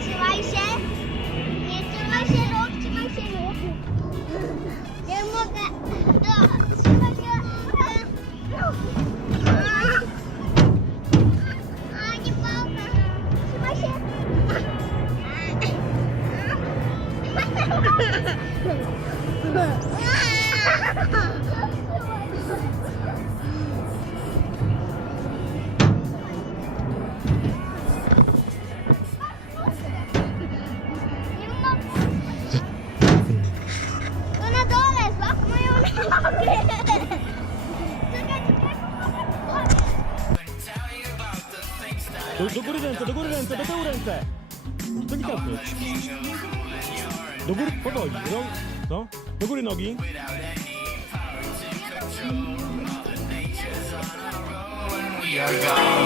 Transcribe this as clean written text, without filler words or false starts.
Trzymaj się! Nie trzymaj się nóg, trzymaj się nóg! Nie mogę! Trzymaj się! A, nie mogę! Trzymaj się! Do góry ręce, do góry ręce, do tyłu ręce! Delikatnie. Do góry, powoli. No. Do góry nogi. We are gone.